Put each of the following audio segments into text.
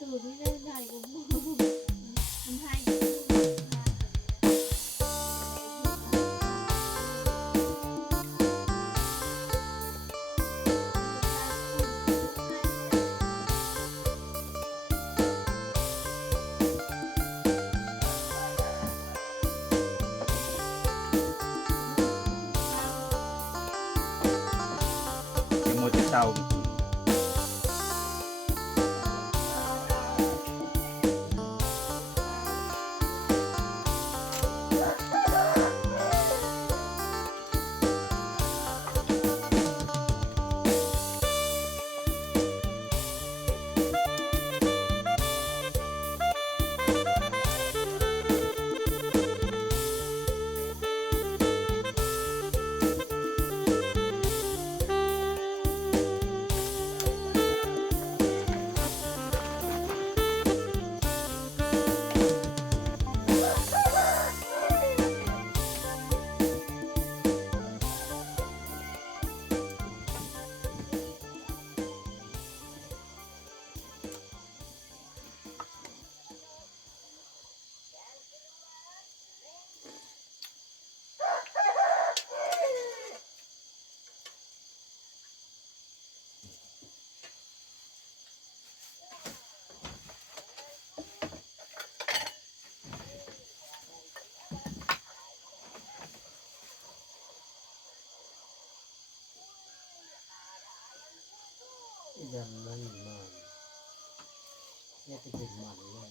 từ với đây này cũng haiยังมัวแต่เตายังไม่มาเนี่ยจะเป็นมันเลย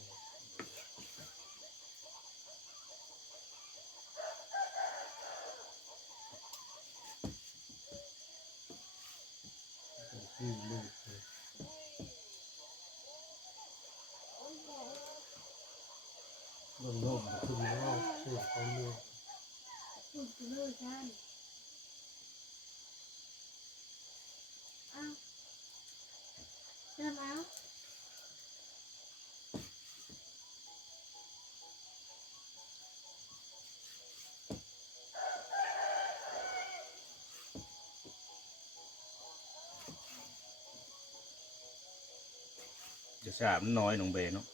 ที่ลูกลงลมขึ้นแล้วช่วยเขาลูก คุณเลิกกันอ้าวเจอแล้ว จะสาบน้อยลงไปเนาะ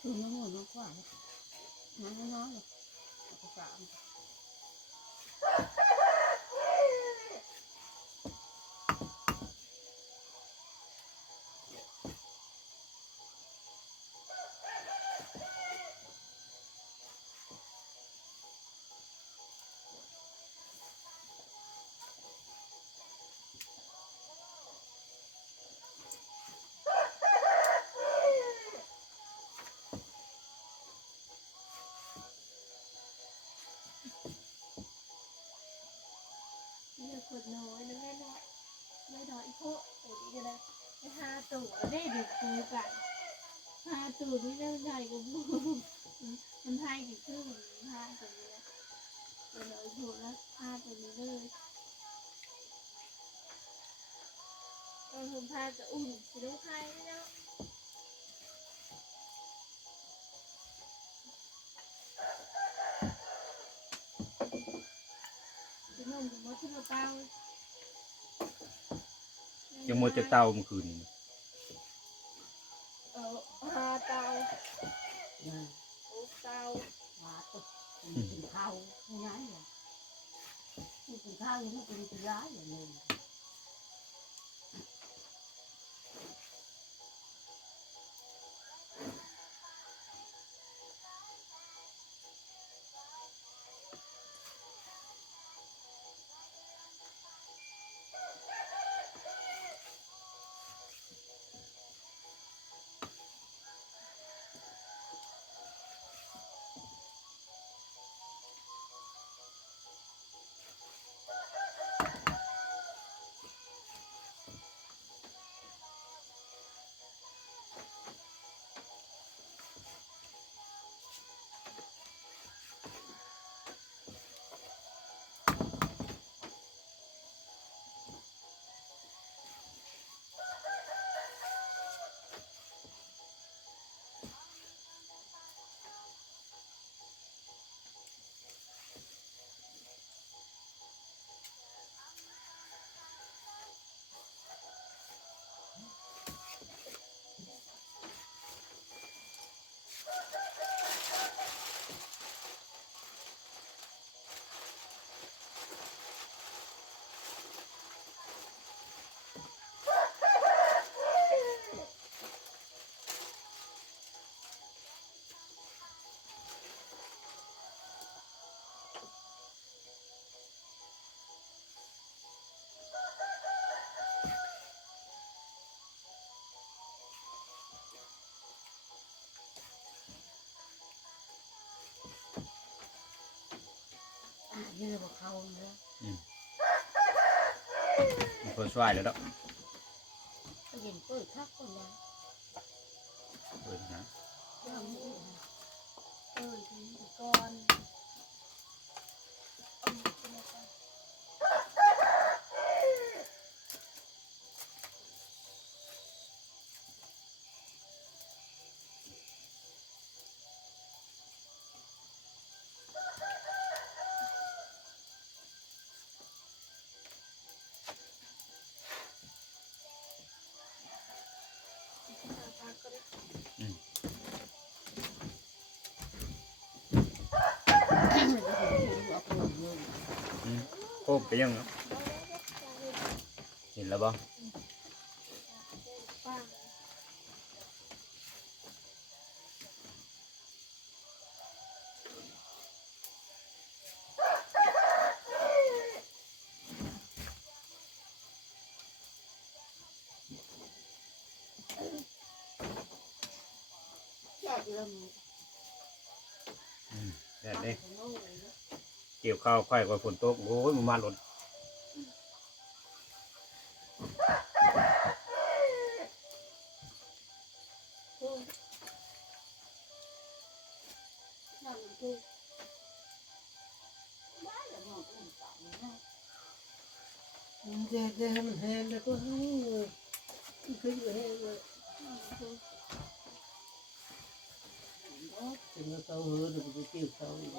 คือมันหมดมากกว่าน้อยเลยภาษาขวดน้อยนึงไม่น้อยไม่น้อยพวกโอ้ยจะได้ไปหาตู่ได้ดูคูกันหาตู่นี่ได้ใหญ่กว่ามันให้กี่ครึ่งห้าตัวนี้นะเดี๋ยวเราถูกแล้วห้าตัวนี้เลยผมพาจะอุ่นสิลูกใครไม่ได้จะนุ่มจะมดที่เราเต้ายังมัวแต่เตาเมื่อคืนนี้ หาเต้า เนี่ย โอ้เต้า หาตึกกินข้าวง่ายเลยกินข้าวยังไม่กินร้ายอย่างนี้ เลยบอกเขาเนาะ มันคนช่วยแล้วเนาะ ก็เย็นเปิดคักคนละ เปิดนะ เรื่องนี้ ถึงก่อน โคบไปยังเนาะเห็นแล้วบ่ ป้า แยกเรื่อง แดดเลยเกี่ยวข้าวควายกับฝนตกโอ้ยมันมาหล่น นั่นคือบ้านเราต้องต่างนะ แย่มันแห้งแล้วก็ขึ้นไปแห้งเลยถึงเราเหือเดี๋ยวไปเกี่ยวเขาอีก ห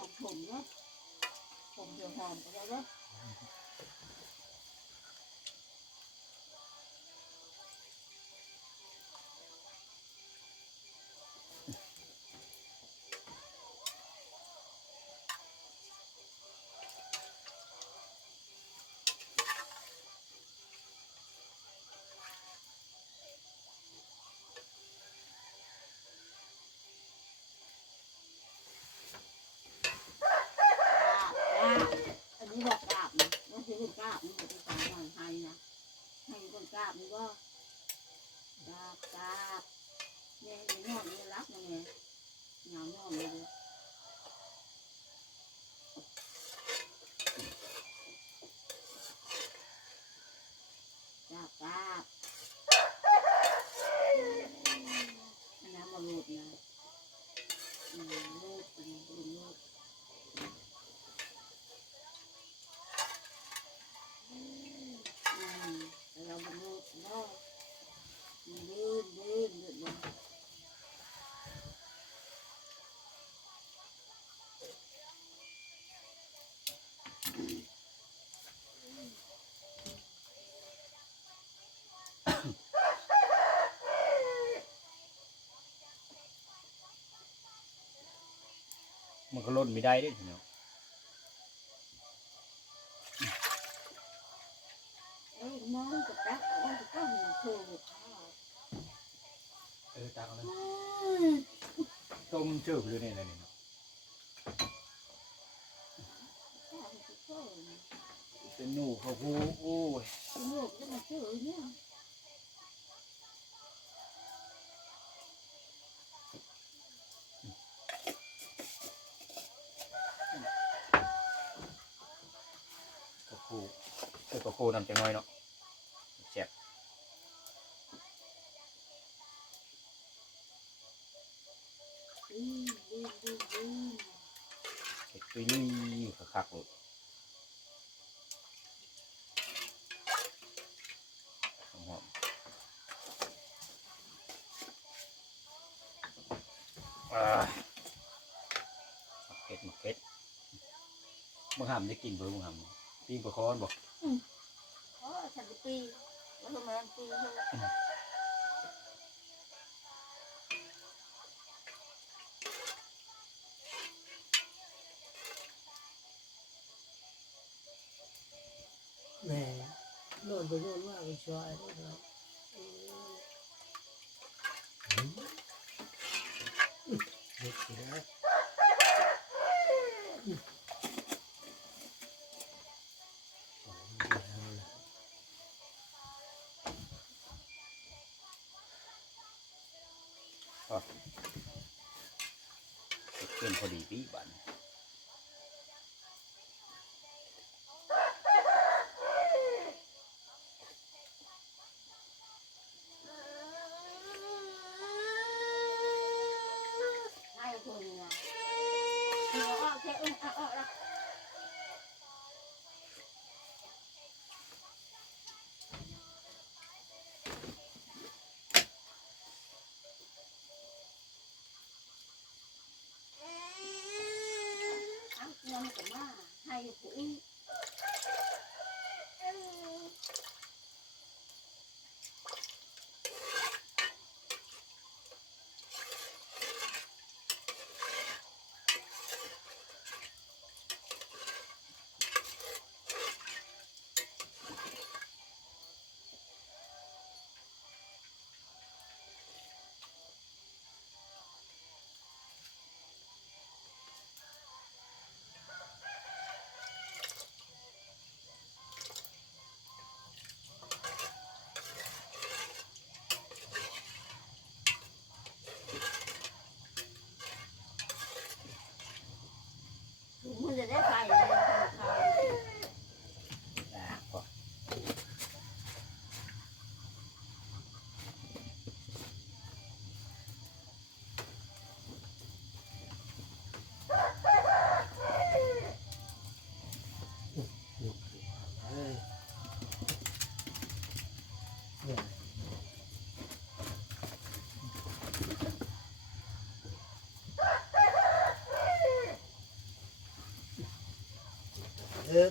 อมผมเนาะผมเดือดหอมไปแล้วเนาะ อันนี้บอกกราบนะว่าซื้อกราบนี่เป็นสายหน่อยไทยนะให้คนกราบนี่ก็กราบเนี่ยนอนนี่รักนะเนี่ยเหงานอนเลยกราบอันนั้นมาลูดนะลูดอันนี้เป็นลูดเราเป็นลูกเนาะลื่นเลย มันก็หล่นไม่ได้เด้เนาะ น้องกับตักน้องกับตักมันโชว์ข้าว ตักเลยต้มเชื่อเลยเนี่ยเนาะ ข้าวมันโชว์ เป็นหนูเขาพูโอ้ย ลูกจะมาเจอเนี่ย กระพูกระพูนำจังน้อยเนาะแซ่บเห็ดตุยลุยคักๆเลยหอมเผ็ดมักเผ็ดมึงห้ามได้กินบ่มึงห้ามปิ้งปลาคอนบ่ อ๋อฉันจะปีแล้วทำไมมันปีเท่าไหร่ แม่นอนไปนอนว่าไปช่วยนะครับเด็กเสีย เป็นพอดีปีบัน ให้คนนะเอาออกแค่เอาออกแล้วเอาเงินกับมาให้ปุ๋ย มันจะได้ไปเลยข้าว พอ เอ้ยเนี่ยเอ๊ะ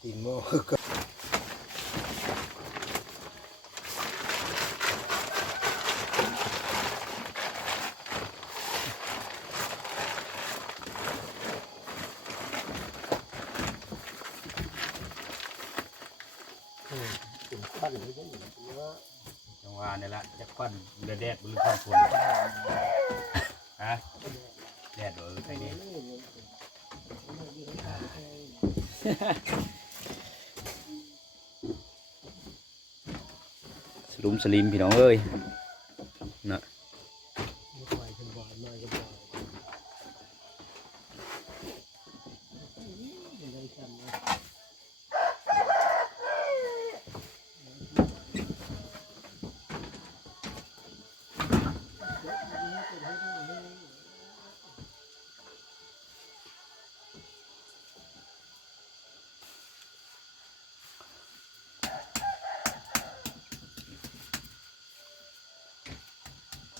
ตีนหม้อก็ถึงขั้นไม่ได้อย่างนี้ว่า จังหวะนี่ละจะควันเรือแดดบนข้างฝนฮะแดดโดยใครนี่สลุมสลิมพี่น้องเอ้ยน่ะ ไม่ไหวกันบ่อยมากันบ่อยไม่ได้ทำนะ พ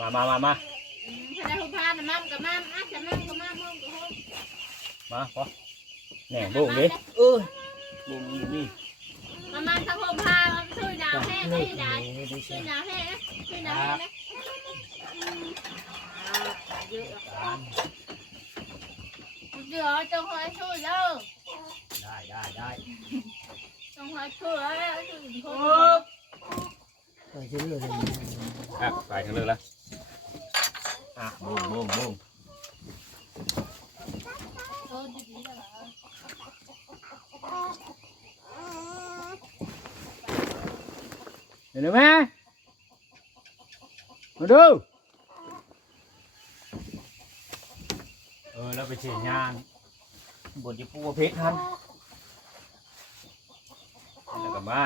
มาถ้าได้หุบพานมั่มกับมั่มอ่ะจะมั่มกับมั่มมั่มกับมั่ม มาพอแหน่บุ้งดิบุ้งอยู่นี่ มันถ้าหุบพามันช่วยดาวแห้งได้ได้ช่วยดาวแห้งนะช่วยดาวแห้งนะเยอะเดี๋ยวจงคอยช่วยเด้อ ได้จงคอยช่วยแล้วช่วยคน ไปเรื่อยเลย ไปถึงเลยแล้วบุ้ง ดีๆแล้วเหรอ เดี๋ยวแม่มาดูแล้วไปเชียร์งานบทจะปูเพชรทันแล้วก็มา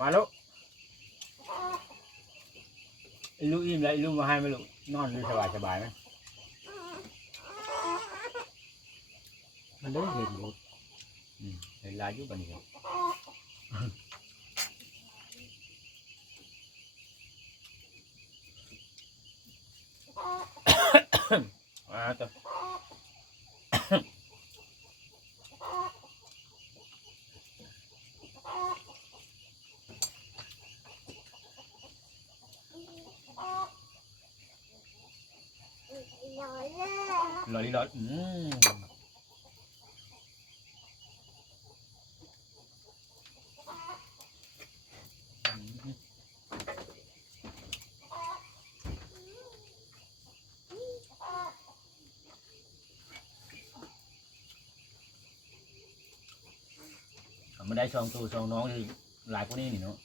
มาลูกลูกอิ่มแล้วลูกมาให้ไหมลูกนอนดูสบายไหม มันได้เห็นหมด เห็นลายยุบอันนี้ครับต่อลอยไม่ได้ช่องตัวช่องน้องที่หลายกว่านี้นี่เนาะ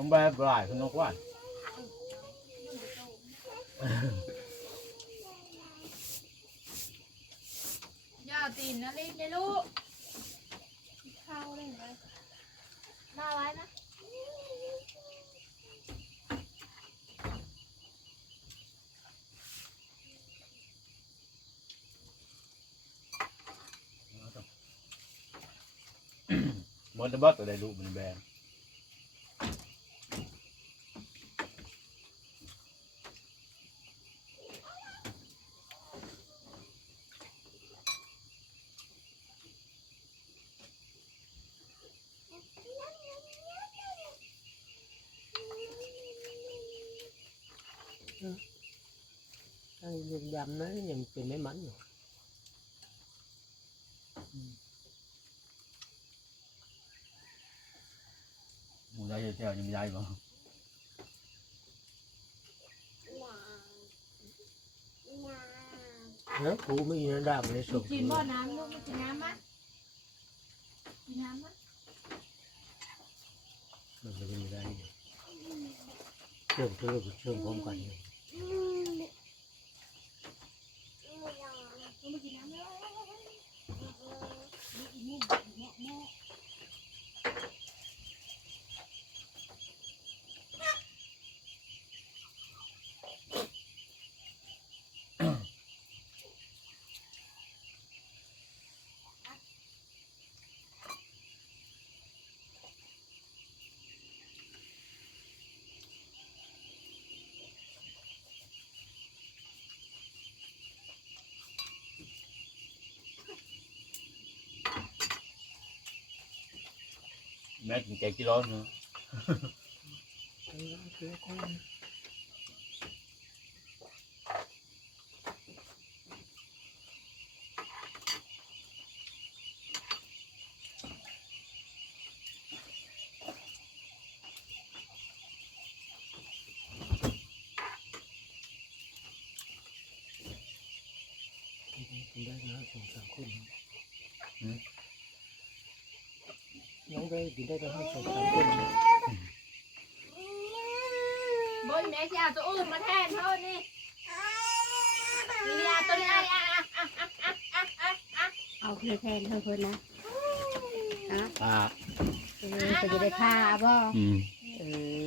น้องแบบหลายคุณน้องว่า อย่าตีนนะรีบเลยลูกเข้าเลยไหมมาไว้นะมันจะบัดตัวใดลูกมันแบนไอ้ยังดำนะยังเป็นไม่มันอยู่ หมูได้เจ้ายังไม่ได้บ่ เนาะกูไม่ยินดำเลยส่ง กินบ่อน้ำลูกไม่กินน้ำมั้ยกินน้ำมั้ย มันจะไม่ได้เชื่อมพร้อมกันเลย ไม่กินน้ำเลยแม่กินแกงกี่ร้อนเนาะได้นะสองสามคนน้องได้กินได้ก็ให้สองสามคน บนแม่จะเอาตัวอื่นมาแทนเท่านี้นี่ตัวนี้เอาเพื่อแทนเธอคนนะ ฮะ อ่า ก็จะได้พาบ่ อืม เออ